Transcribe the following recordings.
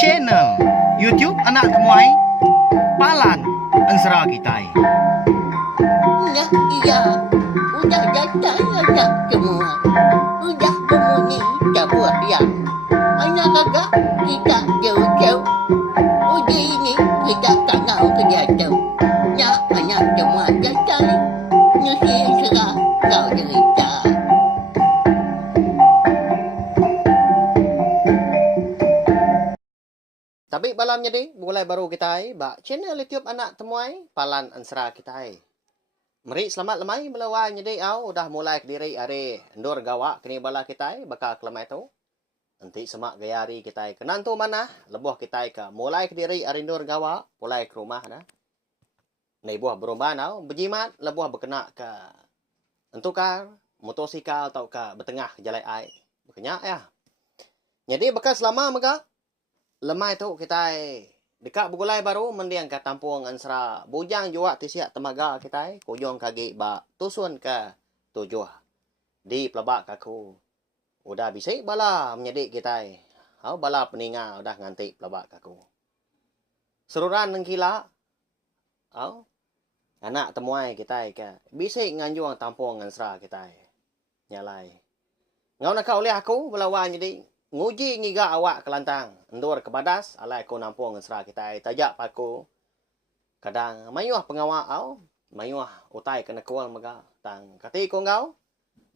channel YouTube Anak Temuai Palan Ansara Kitai. Nah, iya, udah datang anak semua. Udah berbunyi sebuah yang anak agak kita jauh-jauh. Uji ini kita tak tahu kerja jauh. Nah, anak semua datang. Nusi serah kau cerita. Tapi malamnya deh, mulai baru kita ba channel YouTube Anak Temuai Palan Ansara kita. Meri selamat lemai melawanya deh, udah mulai ke diri are endor gawa kini bala kita bakal kelemai tu. Nanti semak gayari kita kenan tu mana lebuh kita ke mulai ke diri are endor gawa, mulai ke rumah dah. Nei buah berumah nau berjimat lebuh berkena ke entukar motosikal atau ke bertengah jalan ai. Berkenyak ya. Jadi bakal selama mega lemai tu kita dekat Bugulai baru mendiang ke tampung ansara bujang jua tisiak temaga kita kujong kagi ba tusun ke tujuh di pelabak kaku udah bisa bala menyedik kita bala peninga udah nganti pelabak kaku seruran nang kila anak temuai kita ke bisa nganjuang tampung ansara kita nyalai ngau nak oleh aku belawan jadi nguji ngiga awak kelantang endur ke badas alai ko nampung ngesra kita tajak paku kadang mayuah pengawak au mayuah utai kena kual maga tang kati ko ngau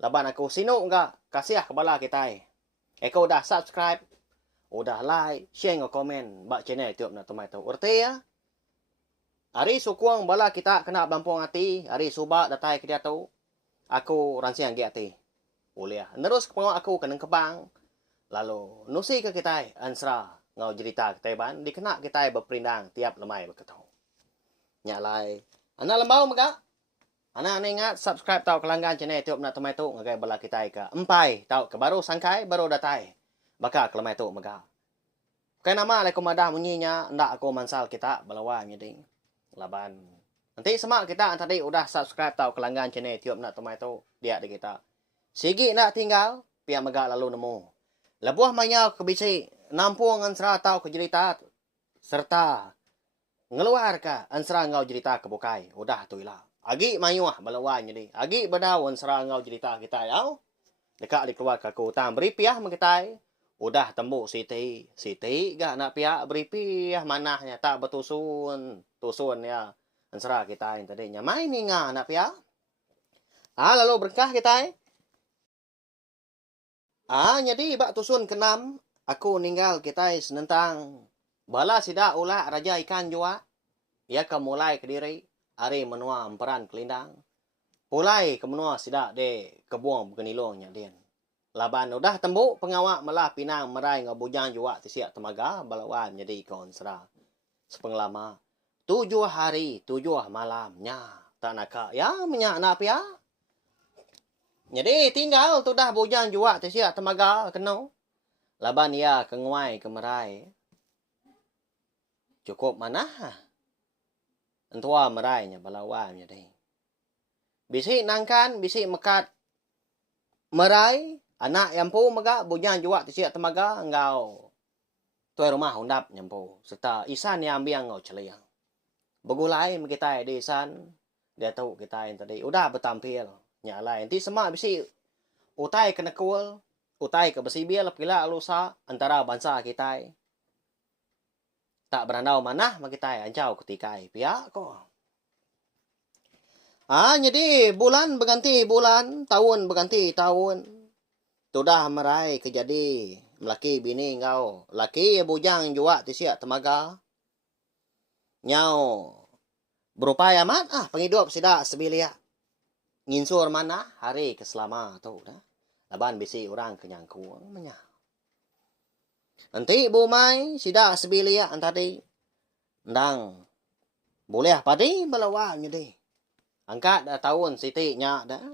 laban aku sino enggak kasih ke bala kita eko udah subscribe udah like share ngo komen bak channel YouTube na tomai tu urte ya hari sukuang bala kita kena bampung hati hari subak datai ke dia tu aku ransiang ge hati boleh terus pengawak aku kena kebang lalu nusi ke kita ansra ngau cerita kita ban dikena kita berperindang tiap lemai berketau nyalai ana lembau maga ana ingat subscribe tau kelanggan channel YouTube nak temai tu ngagai bala kita ke empai tau ke baru sangkai baru datai baka kelemai tu maga kai nama le komadah munyinya ndak aku mansal kita balawan jadi laban nanti semak kita tadi udah subscribe tau kelanggan channel YouTube nak temai tu dia di kita sigi nak tinggal pihak maga lalu nemu lebuah manyau kebisi nampung ansra tau ke cerita serta ngeluar ka ansra ngau cerita ke bukai udah tu ilah agi mayuah balawan jadi agi badau ansra ngau cerita kita yau dekat di keluar ka ku tam beri piah mengitai udah tembuk siti ga nak piah beri piah manahnya tak betusun tusun ya ansra kita yang tadinya main ni nga nak piah lalu berkah kita jadi bak tusun kenam aku ninggal kita senentang bala sida ulah raja ikan jua ya ke mulai ke diri ari menua emperan kelindang mulai ke menua sida de kebuang kenilongnya dia laban udah tembuk pengawak malah pinang merai ngabujang jua tisiak temaga balawan jadi konsra sepenglama 7 hari 7 malamnya tak nak ya menyak nak ya jadi tinggal tu dah bujang jua tisiak temaga keno laban ia kenguai kemerai cukup mana entua merainya balawan jadi bisi nangkan bisi mekat merai anak yampu maga bujang jua tisiak temaga engau tuai rumah undap nyampu serta isan yang ambiang ngau celiang begulai kita di isan dia tahu kita yang tadi udah bertampil nyalai nanti semak bisi utai kena kual utai ke besi biar pila alusa antara bangsa kita tak berandau manah kita ancau ketika pihak ko jadi bulan berganti bulan tahun berganti tahun sudah merai kejadi melaki bini ngau laki bujang jua tisiak temaga nyau berupaya mat penghidup sida sebilia nginsur mana hari keselama tu dah laban bisi orang kenyang kuang menya nanti bumai sida sebilia antadi ndang boleh padi balawan jadi angkat dah tahun siti nya dah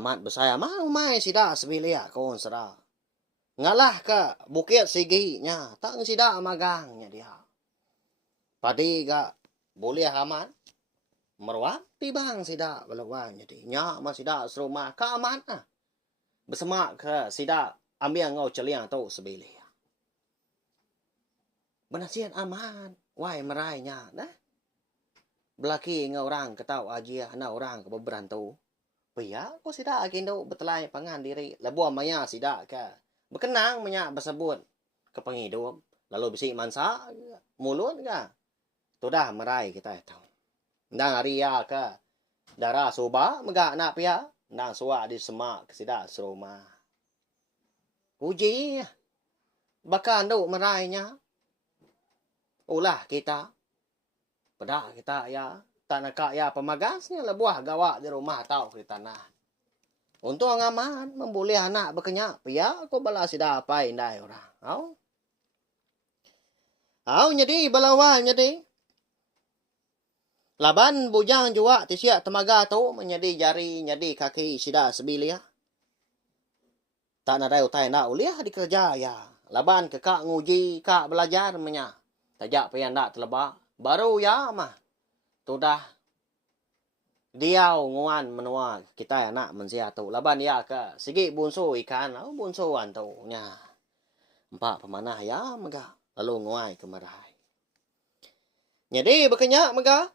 amat besaya mah umai sida sebilia kon sera ngalah ke bukit sigi nya tak sida magangnya dia padi ga boleh amat meruat tibang sida balawan jadi nya mah sida serumah ka amat bersemak ke sida ambil ngau celiang tu sebilia Benasihat aman. Wai merainya. Nah. Belaki nga orang ketaw aja na orang ke beberantu. Paya ko sida kindo betelai pangan diri. Labuan maya sida ka. Bekenang manya bersebut ke penghidup. Lalu bisi mansa mulut ka. Tudah merai kita itu. Nang aria ka. Darah soba mega nak pia. Nang suwa di semak sida serumah. Uji. Baka ndo merainya. Ulah kita. Pada kita ya, tak nak ya pemagasnya lebuah gawak di rumah tau di tanah. Untuk aman, membuli anak berkenyak, pia aku bala sida apa indai orang. Au nyedi balawan nyedi. Laban bujang jua tisiak temaga tu menyedi jari nyedi kaki sida sebilia. Tak nadai utai nak uliah dikerja ya. Laban ke kak nguji kak belajar menya. Tajak pia nak telebak. Baru ya mah. Tudah. Diau nguan menua kita anak mensia tu. Laban ya ke. Sigi bunsu ikan. Bunsuan tu. Nya. Empat pemanah ya mega. Lalu nguai kemerai. Jadi berkenyak mega.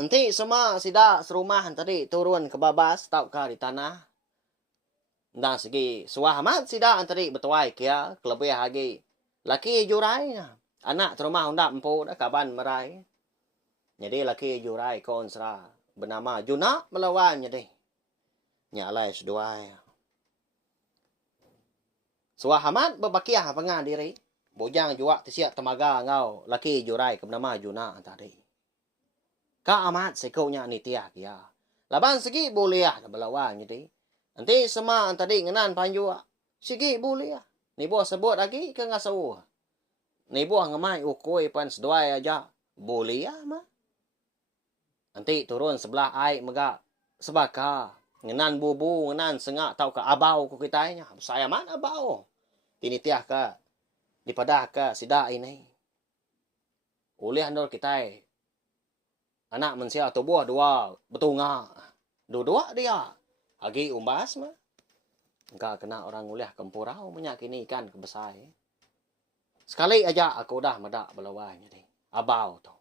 Nanti semua sida serumah tadi turun ke babas. Tau ka di tanah. Dan segi suah amat sida tadi betuai kia. Kelebih lagi. Laki jurai. Anak terumah hendak empu dah kaban merai. Jadi laki jurai konsra bernama Juna melawan jadi. Nyalai seduai. Suah amat berbakiah pengan diri. Bujang juak tisiak temaga ngau laki jurai ke bernama Juna tadi. Ka amat sekunya nitiah kia. Laban segi boleh belawan jadi. Nanti semua tadi ngenan panjua. Segi boleh. Ni buah sebut lagi ke ngasau. Ni buah ngemai ukoi pan seduai aja. Boleh ya mah. Nanti turun sebelah air mega sebaka. Ngenan bubu, ngenan sengak tau ke abau ku kitanya. Saya mana abau. Tinitiah ke. Dipadah ke sida ini. Ulih andor kitai. Anak mensia tubuh dua betunga. Dua-dua dia. Lagi umbas mah. Enggak kena orang ulih kempurau menyakini ikan kebesai. Sekali aja aku dah medak belawanya deh. Abau tu.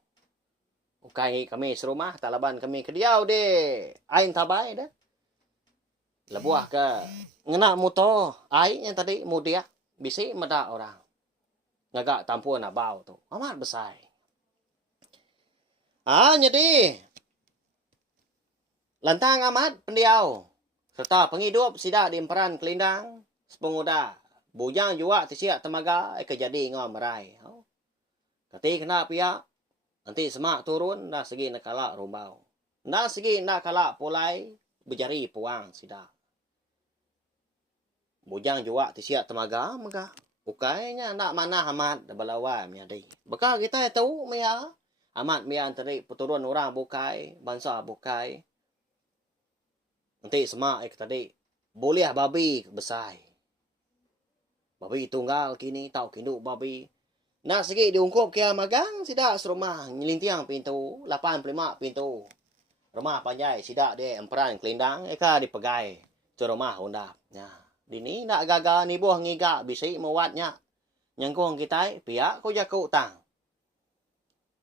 Ukai kami serumah, talaban kami ke diau deh. Ain tabai dah. Lebuah ke. Ngena muto. Ain yang tadi mudia. Bisi medak orang. Ngagak tampuan abau tu. Amat besar. Jadi. Lantang amat pendiau. Serta penghidup sida di emperan kelindang. Sepenguda. Bujang juga tisiak temaga kejadi ngau merai. Kati kena pia. Nanti semak turun dah segi nak kalak rumbau. Dah segi nak kalak pulai berjari puang sida. Bujang juga tisiak temaga mega. Ukainya nak mana amat dah balawan miadi. Beka kita tahu mia. Amat mia antari peturun orang bukai, bangsa bukai. Nanti semak tadi boleh babi besar. Babi tunggal kini tau kindu babi. Nak segi diungkup kia magang sida serumah nyelintiang pintu 85 pintu. Rumah panjai sida dia emperan kelindang eka dipegai tu rumah undap. Nya. Dini nak gagal ni buah ngiga bisi mewatnya. Nyangkung kita pihak ko jaku tang.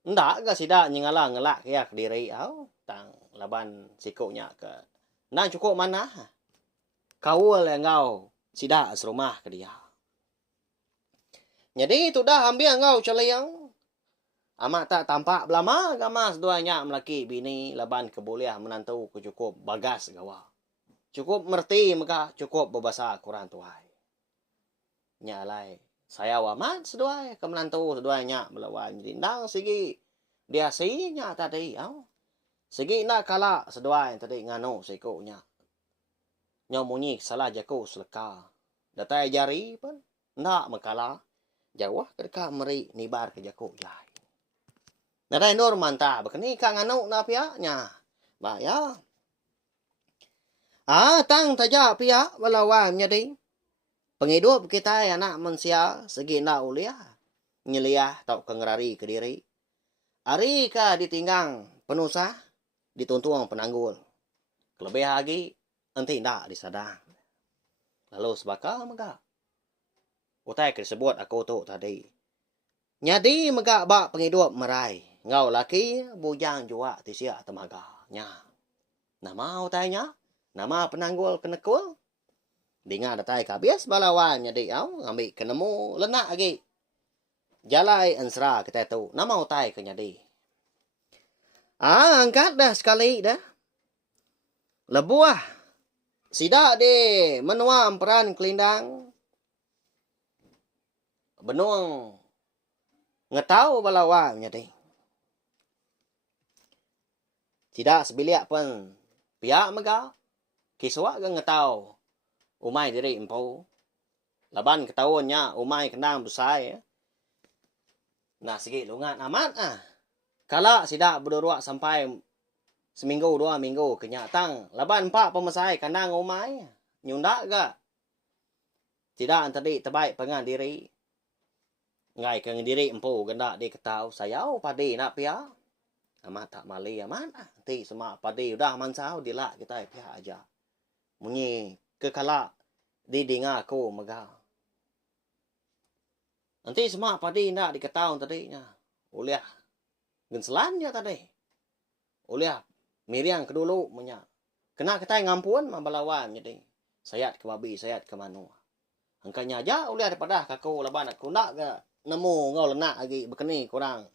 Ndak ga sida nyingala ngelak kia ke diri au tang laban sikunya ke. Nak cukup mana? Kawul yang ngau sida serumah ke dia. Jadi itu dah ambil engkau celiang. Amat tak tampak belama gamas duanya melaki bini laban keboleh menantu ku cukup bagas gawa. Cukup merti maka cukup berbahasa Quran tuai. Nyalai saya wamat seduai ke menantu seduanya melawan dindang segi dia sinya tadi au. Segi nak kala seduai tadi nganu sikunya. Nyomunyi salah jaku seleka. Datai jari pun nak mekala. Jawah kedeka meri nibar ke jakuk jai. Nadai nur mantah bekeni ka nganu na piaknya. Ba ya. Tang taja pia balawan nyadi. Penghidup kita anak manusia segi na uliah. Nyeliah tau kengerari ke diri. Ari ka ditinggang penusah dituntung penanggul. Kelebih lagi enti ndak disadang. Lalu sebaka mega. Utai disebut aku tu tadi. Nyadi megak bak pengidup merai. Ngau laki bujang jua tisia temaga. Nya. Nama utainya. Nama penanggul kenekul. Dengar datai kabias balawan nyadi au ngambil kenemu lenak lagi. Jalai ansra kita tu. Nama utai ke nyadi. Angkat dah sekali dah. Lebuah. Sidak di menuam peran kelindang. Benuang ngetau balawan nyadi. Tidak sebiliak pun pihak mega. Kiswak ke ngetau. Umay diri empu. Laban ketahuannya umay kendang besar. Nah sige lungan amat ah. Kala sidak berdoa sampai seminggu 2 minggu kenyatang. Laban 4 pemesai kandang umay. Nyunda ke. Tidak tadi terbaik pengan diri. Ngai ke diri empu genda di ketau sayau padi nak pihak. Amat tak mali amat ah. Nanti semak padi udah mansau dilak kita pihak aja. Munyi kekala di dengar aku mega. Nanti semak padi nak diketau tadinya. Uliah genselannya tadi. Uliah miriang kedulu punya. Kena kita ngampun mambalawan jadi. Sayat ke babi, sayat ke manu. Angkanya aja uliah daripada kaku laban aku nak ke nemu ngau lenak lagi bekeni kurang.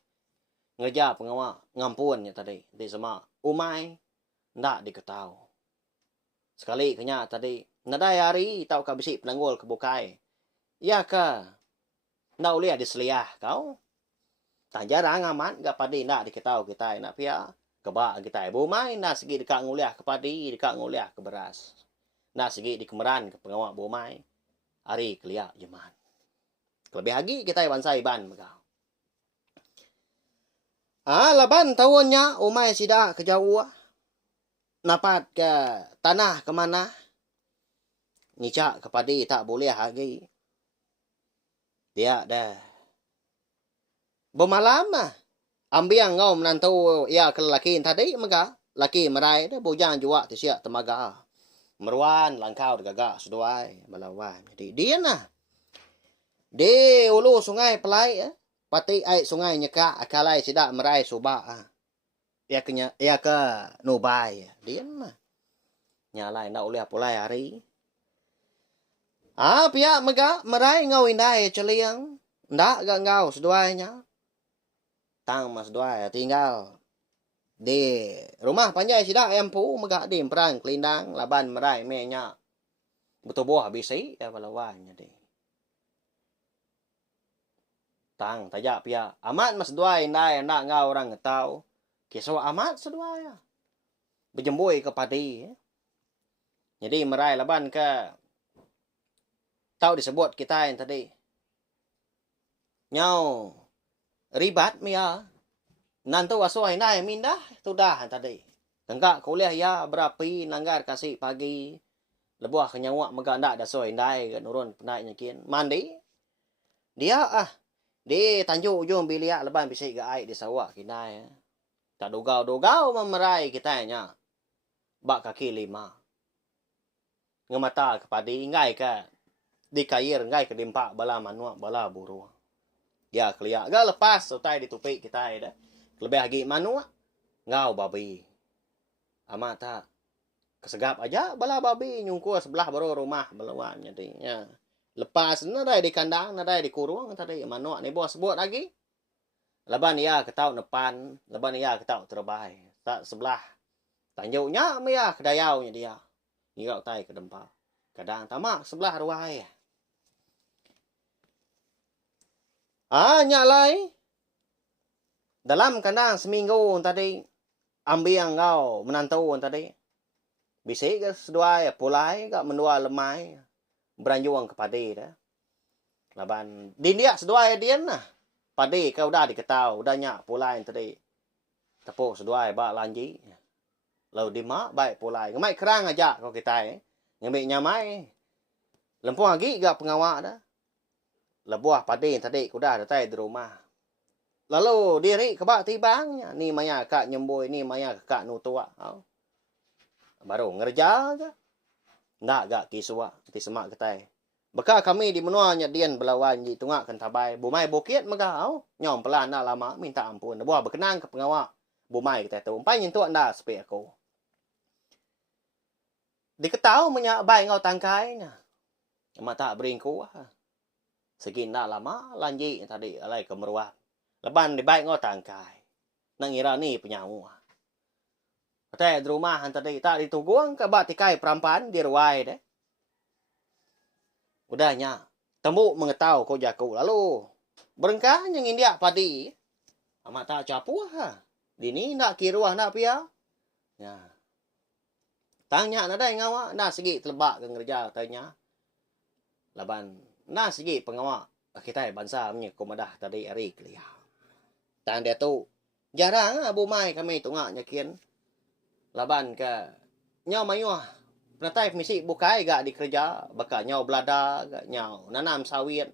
Ngeja pengawa ngampunnya tadi. Di semak umay ndak diketau. Sekali kenya tadi. Nadai hari tau ka bisi penanggul kebukai. Ya ke. Ndak uliah diseliah kau. Tak jarang amat gak padi nak diketau kita nak pia. Kebak kita ibu main nak segi dekat nguliah ke padi, dekat nguliah ke beras. Nak segi di kemeran ke pengawak bomai. Hari keliak jeman. Lebih lagi kita bangsa iban megau. Laban tahunnya umai sidak ke jauh. Napat ke tanah ke mana. Nicak ke padi tak boleh lagi. Dia dah. Bermalam lah. Ambiang ngau menantu ia ke lelaki tadi mega. Laki merai dah bujang jua tisiak temaga. Meruan langkau degagak seduai balawan. Jadi dia nah. Di ulu sungai pelai pati ai sungai nyekak akalai sidak merai subak ia ke nubai. Dia mah. Nyalai nak uliah pulai hari. Pihak mega merai ngau indai celiang. Ndak gak ngau seduainya. Tang mas duai tinggal di rumah panjai sidak empu mega di perang kelindang laban merai menya. Betul buah bisi ya balawannya di. Tang tajak pihak amat mas duai indai ndak ngau orang ngetau. Kisah amat seduai ya. Berjembui ke padi. Jadi merai laban ke tahu disebut kita yang tadi. Nyau ribat mia. Nanti wasuai nai mindah sudah tadi. Enggak kuliah ya berapi nanggar kasih pagi. Lebuah kenyawak mega ndak ada soi ndai ke nurun penainya kian. Mandi. Dia di tanjuk ujung biliak leban bisik ke air di sawah kinai. Tak dogau-dogau memerai kitanya. Bak kaki 5. Ngemata ke padi ngai ke di kair ngai ke dimpak bala manuak bala buru. Ya keliak gak lepas utai ditupik kita dah. Lebih lagi manuak ngau babi. Amat tak kesegap aja bala babi nyungkur sebelah baru rumah balawan jadi ya. Lepas nadai di kandang nadai di kurung tadi manuak ni bos sebut lagi. Leban ia ketau depan, leban ia ketau terbai. Tak sebelah tanjuknya mia kedayaunya dia. Ngau tai ke dempa. Kadang tamak sebelah ruai. Nyalai. Dalam kandang seminggu tadi. Ambiang kau menantu tadi. Bisik ke seduai pulai ke mendua lemai. Beranjuang ke padi dah. Laban. Dindiak seduai dia nah. Padi kau dah diketau. Udah nyak pulai tadi. Tepuk seduai bak lanji. Lalu dimak baik pulai. Ngemai kerang aja kau kita. Ngemik nyamai. Lempuang lagi ke pengawak dah. Lebuah padi tadi kuda datai di rumah. Lalu diri kebak tibangnya. Ni maya kak nyembui, ni maya kak nutua. Baru ngerja aja. Ndak gak kisua. Nanti semak ketai. Baka kami di menua nya dian belawan ji tungak kan tabai. Bumai bukit magau. Nyom pelan nak lama minta ampun. Buah berkenang ke pengawak. Bumai kita tu. Umpai nyentuh anda sepi aku. Diketahu menyak baik ngau tangkai nya. Mata beringku. Segin dah lama lanji tadi alai ke meruah. Leban di baik ngau tangkai. Nang ira ni penyamu. Kata di rumah tadi tak dituguang ke batikai perampan di ruai deh. Udahnya, tembuk mengetahu kau jaku lalu. Berengkah yang India padi. Amat tak capu ha. Dini nak kiruah nak pia. Ya. Tanya nak dah ngawak. Nak segi telebak ke ngerja tanya. Laban. Nak segi pengawak. Kita bangsa punya komadah tadi hari kelia. Tang dia tu. Jarang Abu Mai kami tungak nyakin. Laban ke. Nyaw mayuah. Natai misi bukai gak di kerja, baka nyau belada, gak nyau nanam sawit,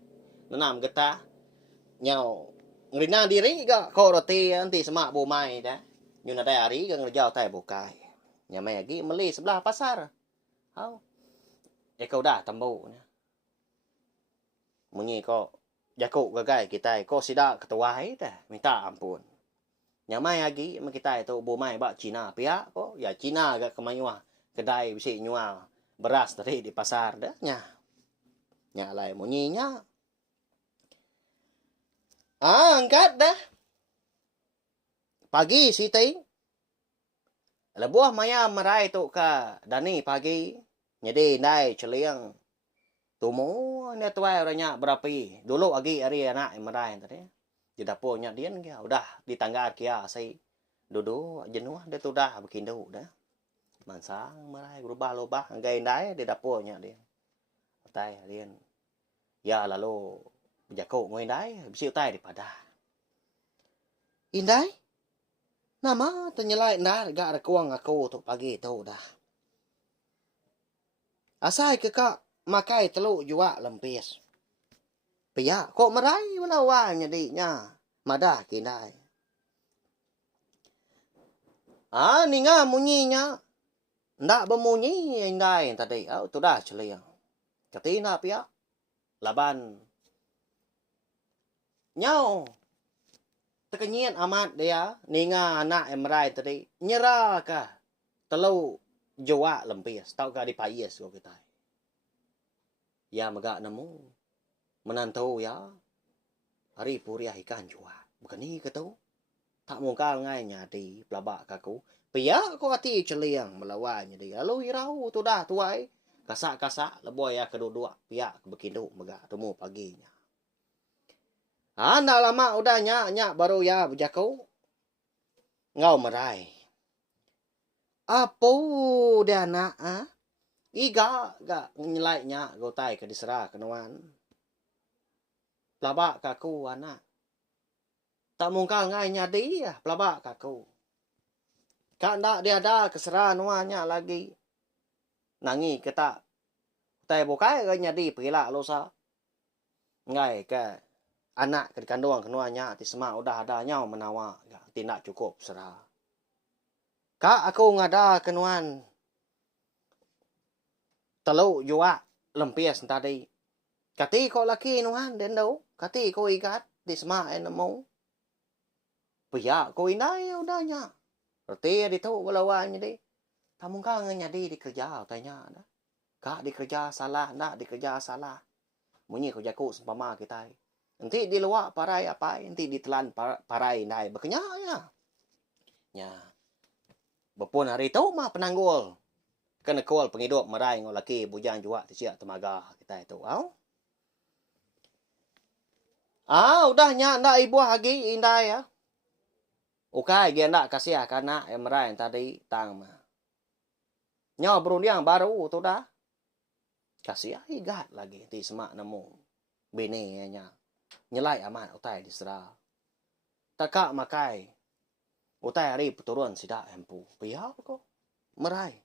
nanam getah, nyau ngerina diri gak kau roti nanti semak bumai dah. Nyu natai hari gak ngerja tai bukai. Nyamai lagi meli sebelah pasar. Hau. Kau dah tambu. Munyi kau jakuk gagai kita kau sidak ketuai dah, minta ampun. Nyamai lagi kita itu bumai bak Cina pihak kau, ya Cina gak kemayuah. Kedai bisi nyual beras tadi di pasar dah nya. Nya lai munyinya. Angkat dah. Pagi si ting. Lebuah maya merai tu ka Dani pagi. Jadi nai celiang. Tumu ni tuai orangnya berapi. Dulu lagi hari anak merai tadi. Di dapurnya dia kia. Udah di tangga kia say. Duduk jenuh dia tu dah bikin dulu dah. Mansang merai berubah-ubah anggai indai di dapurnya dia. Tai dia. Ya lalu berjakuk ngoi indai bisi tai di padah. Indai? Nama tenyelai indai gak ada kuang aku tu pagi tu dah. Asai ke kak makai teluk juga lempis. Pia kok merai melawanya dinya. Madah kindai. Ninga munyinya. Ndak bemunyi indai tadi. Tu dah celiang. Katina pia. Laban. Nyau. Tekenyian amat dia. Ninga anak emerai tadi. Nyerah kah. Telu jua lempis. Tau kah di payas kau kita. Ya megak nemu. Menantu ya. Hari puriah ikan jua. Bukan ni ketau. Tak mungkal ngai nyadi. Pelabak kaku. Pia ko hati celiang melawannya dia. Lalu irau tu dah tuai. Kasak-kasak leboy ya kedua-dua. Pia bekindu megak temu paginya. Ndak lama udah nyak baru ya berjakau. Ngau merai. Apa dia nak Iga gak nyelai nyak gotai ke diserah kenuan. Pelabak kaku anak. Tak mungkal ngai nyadi ya pelabak kaku. Kak ndak dia ada keserah nuanya lagi. Nangi kita. Tai bukai ke nyadi perila losa. Ngai ke anak ke kandung kenuanya ti semak udah ada nyau menawa. Tidak cukup serah. Kak aku ngada kenuan. Telu jua lempis tadi. Kati kau laki nuan den đâu. Kati kau ikat ti semak enemu. Pia kau indai udahnya. Berarti di tu belawanya di. Kamu kan nyadi di kerja tanya dah. Kak di kerja salah, nak di kerja salah. Munyi kau jaku sempama kita. Nanti di luar parai apa, nanti ditelan parai nai berkenya ya. Ya. Bepun hari tu mah penanggul. Kena kol penghidup merai ngol laki bujang juga siap temaga kita itu. Udah ndak ibu lagi indai ya. Ukai dia nak kasih karena emerai tadi tang mah. Nyaw berundiang baru tu dah. Kasih igat lagi ti semak nemu. Bini nya. Nyelai amat utai diserah. Takak makai. Utai hari peturun sidak empu. Pia kok merai.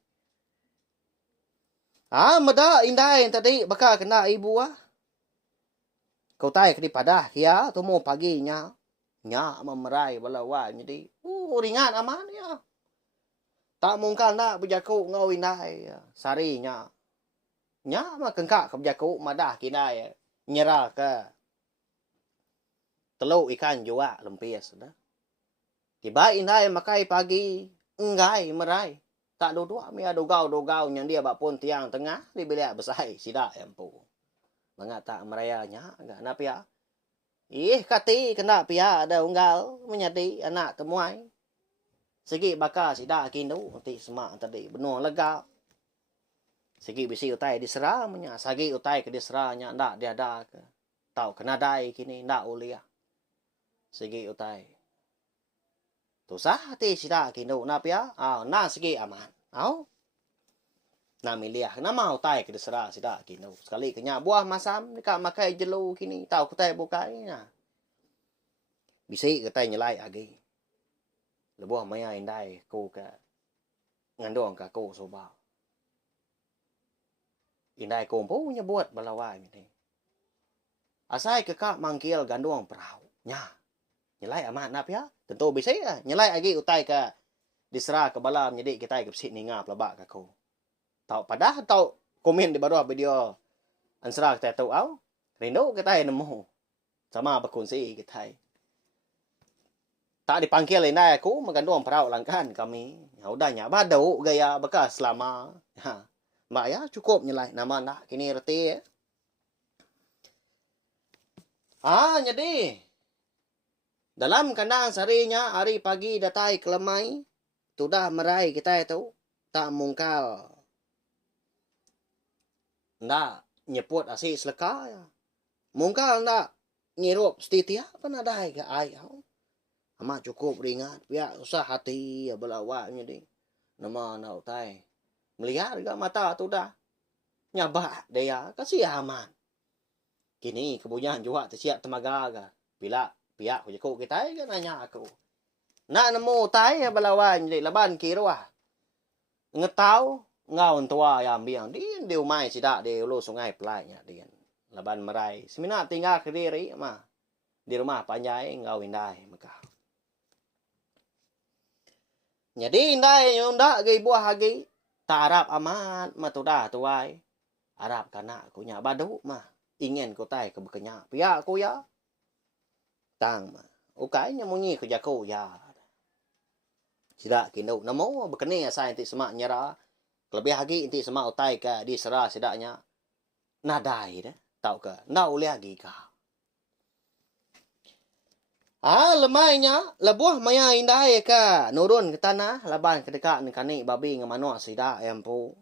Meda indai tadi baka kena ibu Kau tai ke di padah ya temu paginya. Nya memerai balawan jadi ringan aman ya. Tak mungkin nak berjakuk ngau indai sarinya. nya mah kengkak kebiaku madah kinai nyerah ke teluk ikan jua lempis dah. Tiba indai makai pagi enggai merai. Tak dua-dua mi dogau yang dia bak pun tiang tengah di bilik besai sidak empu. Mangat tak merayanya enggak na pia. Kati kena pia ada unggal menjadi anak temuai. Segi bakal sidak kindu nanti semak tadi benuh lega. Segi bisi utai diserah menya, sagi utai ke diserahnya ndak dia ada ke. Tau kena dai kini ndak ulia. Segi utai. Tu sah ti sidak kindu na pia. Na segi aman. Na miliah na mau utai ke diserah sidak kindu. Sekali kenya buah masam dekat makai jelu kini tau kutai bukai na. Bisi kutai nyelai agi. Lebuah maya indai ku ke ngandong ka ku sobau. Indai kumpu nyebut balawai ni. Asai kekak manggil ganduang perahu. Nyelai amat nap ya. Tentu bisa ya. Nyelai lagi utai ke diserah ke balam. Jadi kita ke sit ninga pelabak ke ku. Tau padah tau komen di bawah video. Ansra kita tahu au. Rindu kita nemu. Sama berkongsi kita. Tak dipanggil indai aku mengganduang perahu langkan kami. Ya udahnya badau gaya bekas selama. Mbak ya cukup nyelai nama nak kini reti ya. Jadi dalam kandang seharinya hari pagi datai kelemai sudah merai kita itu tak mungkal. Ndak nyeput asih seleka ya. Mungkal ndak ngirup setia pun ada ke ayau. Amat cukup ringan. Biar usah hati ya belawaknya di. Nama nak utai. Melihat juga mata tu dah. Nyabak dia. Kasih aman. Kini kebunyaan juga tersiap temaga ke. Bila pihak kujaku kita kan nanya aku. Nak nemu utai ya belawan. Jadi laban kira. Ngetau. Ngau tua yang biang. Dia di umai sidak. Di ulu sungai pelainya. Dia. Laban merai. Seminat tinggal ke diri. Mah. Di rumah panjai. Ngau indai. Mekah. Jadi indai ndak gay buah lagi. Tak harap amat matudah tuai. Harap kanak kunya badu mah. Ingin ku tai ke bekenya. Pihak ku ya. Tang mah. Ukainya munyi ku jaku ya. Sidak kindu namo bekeni asai inti semak nyera. Lebih lagi inti semak utai ke di serah sidaknya. Nadai dah. Tahu ke? Ndak boleh lagi kah. Lemainya lebuah maya indai ke nurun ke tanah laban ke dekat nekani babi ngamano sida empu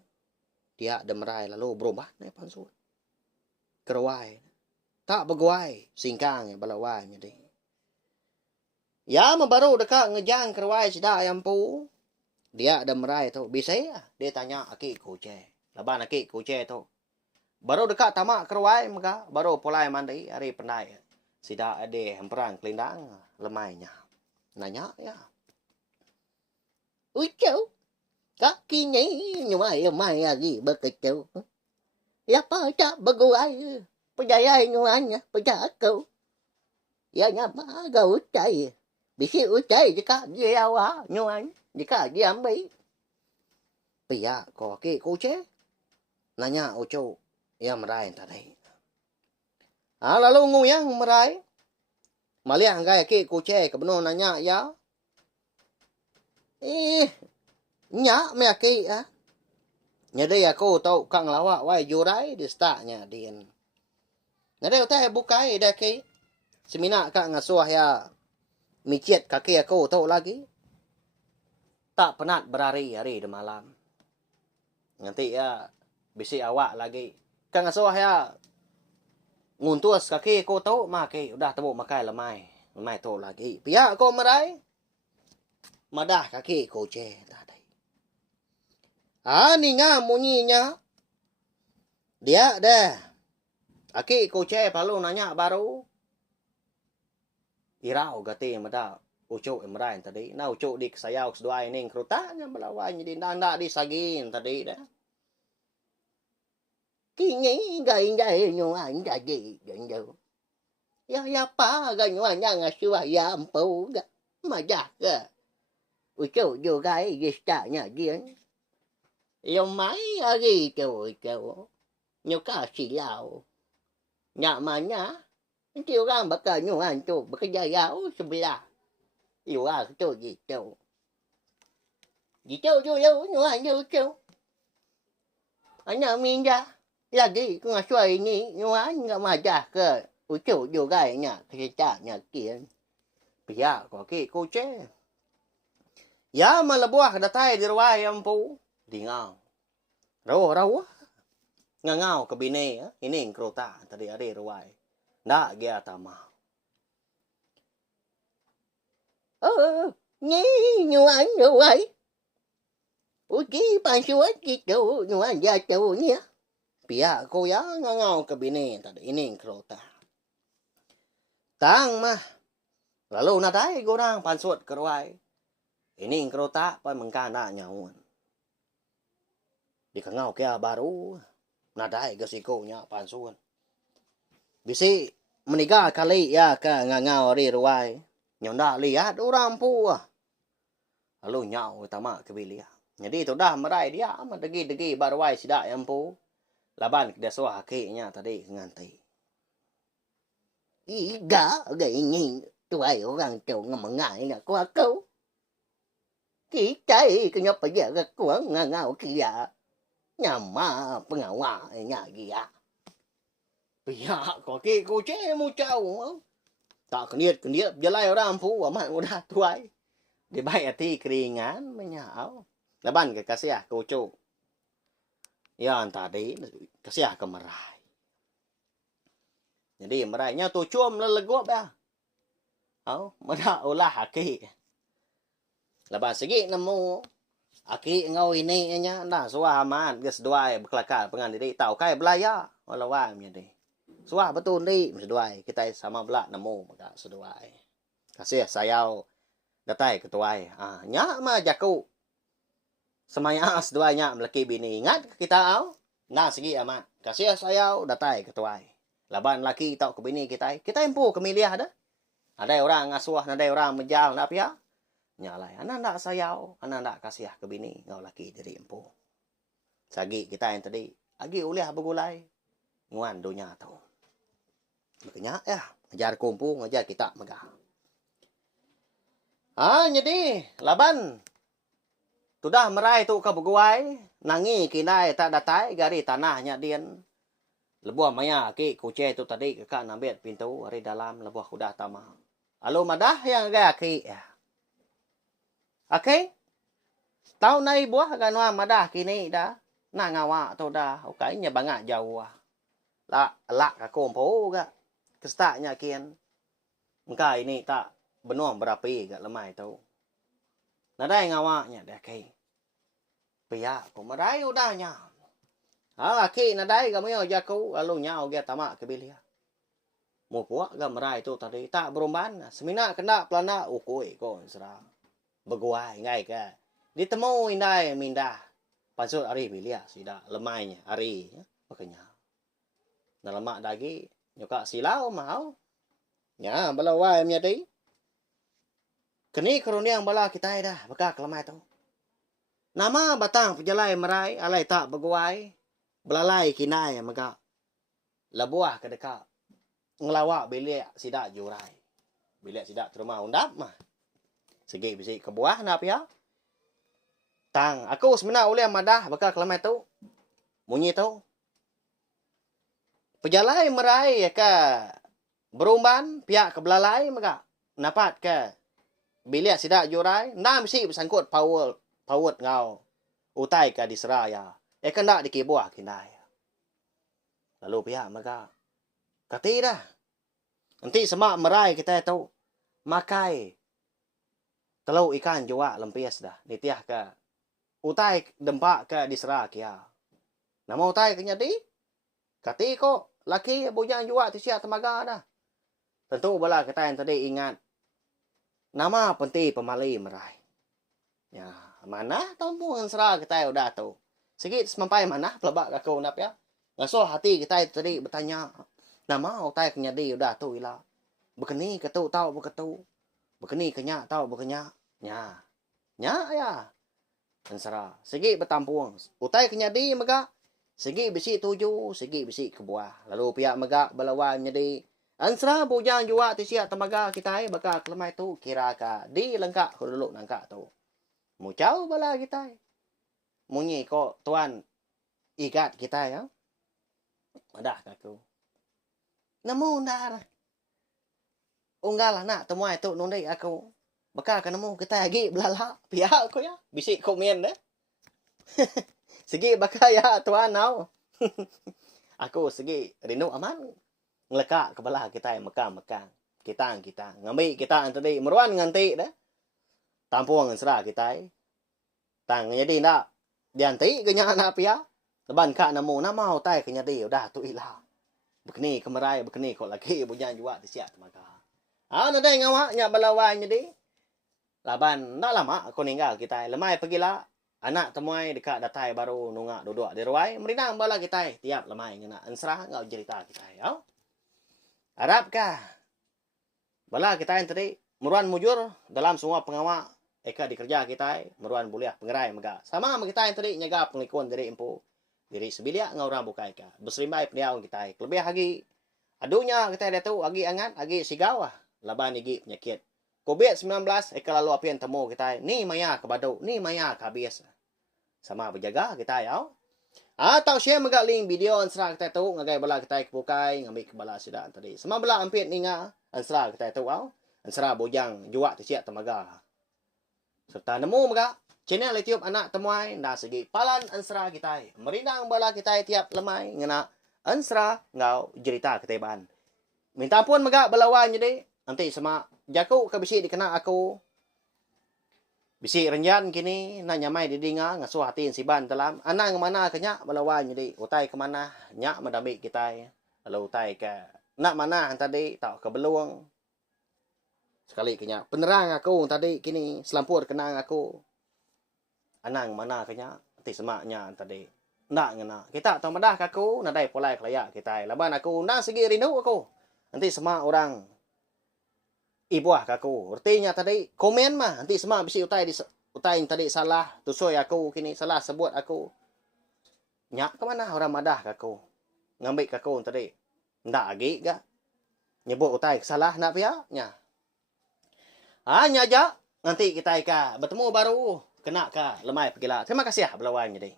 dia demerai lalu berubah naik pansul kerwai tak beguai singkang balawai jadi ya baru dekat ngejang kerwai sida empu dia demerai tu bisa ya dia tanya aki kuce laban aki kuce tu baru dekat tamak kerwai maka baru pulai mandi hari pendai sida ade hemperang kelindang lemainya. Nanya ya. Ucau. Kakinya nyumai lagi berkecau. Ya pada beguai. Percaya nyuanya. Percaya aku. Ya nyama agak ucai. Bisi ucai jika dia awak nyuanya. Jika dia ambil. Pia kaki kuce. Nanya ucau. Ya merai tadi. Lalu nguyang merai. Maliang gaya ki kuce kebenuh nanya ya. Nyak meyaki ya. Jadi aku tahu kang lawak wai jurai di startnya din. Jadi utai bukai dah ki. Semina kak ngasuh ya. Micet kaki aku tahu lagi. Tak penat berhari hari di malam. Nanti ya bisi awak lagi. Kang ngasuh ya. Nguntus kaki ko tahu makai udah temu makai lemai tu lagi pihak ko merai madah kaki ko ce tadi ni nga munyinya dia dah kaki ko ce palu nanya baru irau gati madah ucuk merai tadi na ucuk di sayau kedua ini kerutanya belawan jadi ndak di sagin tadi dah Kini gaya nyuan jadi jauh. Ya pa gaya nyuan yang asuh ya ampu ga majak ga. Ucau juga istanya dia. Yang mai lagi ucau. Nyoka silau. Nyamanya. Nanti orang bakal nyuan tu bekerja jauh sebelah. Luar tu gitu. Gitu dulu nyuan tu. Anak minda. Lagi pengasuh ini nyuan enggak majah ke. Ucuk juga nya ceritanya kian. Pihak kaki kucing. Ya malabuah datai di ruai ampu. Dingau. Rawa. Ngangau ke bini. Ini kerota tadi ada ruai. Ndak dia tama. Ni nyuan ruai. Uji pansuat gitu nyuan jatuhnya. Pihak ko ya ngangau ke bini tadi ini kerota. Tang mah. Lalu nadai gorang pansut ke ruai. Ini kerota pa mengkana nyawan. Di kangau kia baru. Nadai gesikonya pansuan. Bisi menikah kali ya ke ngangau ri ruai. Nyonda lihat orang pu. Lalu nyau utama ke bilia. Jadi itu dah merai dia amat degi baruai sidak yang pu. Laban dia suah hakinya tadi nganti. Iga gay nhìn tuai orang tu ngamngai na ko aku. Kita kenya paya ko ngangau kia. Nyama pengawa nya dia. Pihak kaki kucing mu cau. Tak keniat jalai orang pu amat udah tuai. Di baik hati keringan menyau. Laban ke kasih kucuk. Ya tadi kasih ke merai. Jadi merainya tu cum lelegup ya. Mana ulah haki. Laban segi nemu. Aki ngau ini nya dah suah aman ges duai berkelakar pengan diri tahu kai belaya walawan jadi. Suah betul ni seduai kita sama belak nemu maka seduai. Kasih sayau datai ketuai. Nya mah jaku. Semaya seduanya melaki bini ingat kita au. Nah segi aman. Kasih sayau datai ketuai. Laban laki tau ke bini kita empu kemiliah dah. Ada orang ngasuh, ada orang menjal nak pihak. Nyalai, anak ndak sayau, anak ndak kasih ke bini, ngau laki diri empu. Sagi kita yang tadi, agi uliah begulai, nguan dunia tau. Makanya ya, ngajar kumpu, ngajar kita megah. Jadi, laban, sudah merai tu ke beguai, nangi kinai tak datai, gari tanahnya dian. Lebuah maya ki kucing tu tadi kakak nambet pintu, hari dalam lebuah kuda tamah. Lalu madah yang gaki ya. Okay. Tahun nai buah ganwa madah kini dah. Na ngawa tu dah. Okay nya bangak jauh. Lak ka kompo ga. Kestaknya kian. Engka ini tak benuang berapi ga lemai tu. Nadai ngawaknya dah kai. Pihak ko marai udahnya. Laki nadai ga moyo jaku lalu nyau ga tamak ke bilia. Mo puak ga marai tu tadi tak berumban. Semina kena pelana ukoi ko serang. Beguai ngai ke. Ditemu indai mindah. Pasut hari bilia sida lemainya hari ya. Makanya. Na lemak dagi nyoka silau mau. Ya balawai nya dei. Keni keruniang bala kita dah beka kelemai tu. Nama batang pejalai merai alai tak beguai. Belalai kinai maka. Labuah ke dekat. Ngelawak bilik sida jurai. Bilik sida terima undap mah. Segi bisik ke buah nak ya. Tang, aku sebenarnya oleh madah bakal kelamai tu. Munyi tu. Pejalai merai ke berumban pihak ke belalai maka napat ke bilik sidak jurai. Nah mesti bersangkut power ngau. Utai ke di seraya. Kena di kibuah kinai. Lalu pihak maka kati dah. Nanti semak merai kita tu makai kalau ikan jua lempias dah. Nitiah ke. Utai dempak ke disera kia. Nama utai ke nyadi. Kati ko. Laki bujang jua tisia temaga dah. Tentu bala kita yang tadi ingat. Nama penti pemali merai. Ya. Mana tampungan serah kita udah tu. Sikit semampai mana. Pelabak aku nap ya. Ngasuh hati kita tadi bertanya. Nama utai ke nyadi udah tu ilah. Bekeni ketu tau beketu. Bekeni kenyak tau bekenyak. Nya ya. Ansara. Segi bertampung. Utai kenyadi maka Segi bisi tuju, segi bisi kebuah. Lalu pihak megak balawan jadi ansra bujang jua ti siap tamaga kita baka kelemai tu kira ka di lengkak dulu nangka tu. Mucau bala kita. Munyi ko tuan ikat kita ya. Madah kaku. Nemu ndar. Unggal anak temuai tu nundai aku. Baka ka nemu kita lagi belala pihak ko ya. Bisi komen dah. Segi baka ya tuan nau. Aku segi rindu aman. Ngelekak kepala kita yang mekang-mekang. Kita ngambil kita tadi meruan nganti dah. Tampung serah kita. Tang jadi ndak dianti kenya anak pia. Leban kak namu namau tai kenya dia udah tu ilah. Bekni kemerai bekni kok lagi punya juga disiap maka. Nada ngawaknya balawan jadi. Laban ndak lama aku ninggal kita. Lemai pergilah anak temuai dekat datai baru nungak duduk di ruai merinang bala kita tiap lemai ngena ansrah ngau cerita kita ya. Harap kah bala kita yang tadi meruan mujur dalam semua pengawak eka dikerja kita meruan buliah pengerai mega sama kita yang tadi nyaga pengikon dari empu diri sebilia ngau orang buka eka berserimbai peniawan kita lebih lagi adunya kita ada tu agi angat agi sigawa laban igi penyakit COVID-19 eka lalu apian temu kita ni maya kebadu ni maya kabis sama berjaga kita ya. Atau share megak link video ansra kita tu ngagai bala kita kebukai ngambil ke bala sidang tadi. Sama bala ampit ninga ansra kita tu au. Ansra bojang juak tisiak temaga. Serta nemu megak channel YouTube anak temuai nda segi palan ansra kita. Merindang bala kita tiap lemai ngena ansra ngau cerita kita ban. Minta pun megak balawan jadi nanti sama jaku ke bisi dikena aku. Bisi renjan kini na nyamai didinga ngasuh hatin si ban dalam anang mana kenya balawan jadi utai ke mana nyak madamik kita lalu utai ke nak mana tadi tak ke beluang sekali kenya penerang aku tadi kini selampur kenang aku anang mana kenya ti semaknya tadi ndak ngena kita tahu madah aku nadai polai kelaya kita laban aku nang segi rindu aku nanti semak orang ibuah kaku. Artinya tadi komen mah nanti semua bisi utai yang tadi salah tusoi aku kini salah sebut aku. Nyak ke mana orang madah kaku. Ngambil kaku tadi. Ndak lagi ga. Nyebut utai salah nak pia nya. Hanya aja nanti kita ika bertemu baru kena ka lemai pergilah. Terima kasih belawan jadi.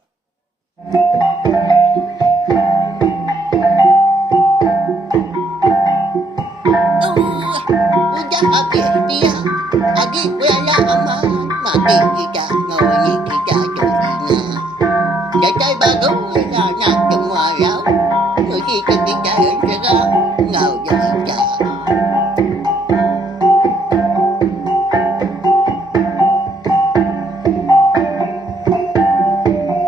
Agi dia, agi wala aman, mati kita ngawani kita.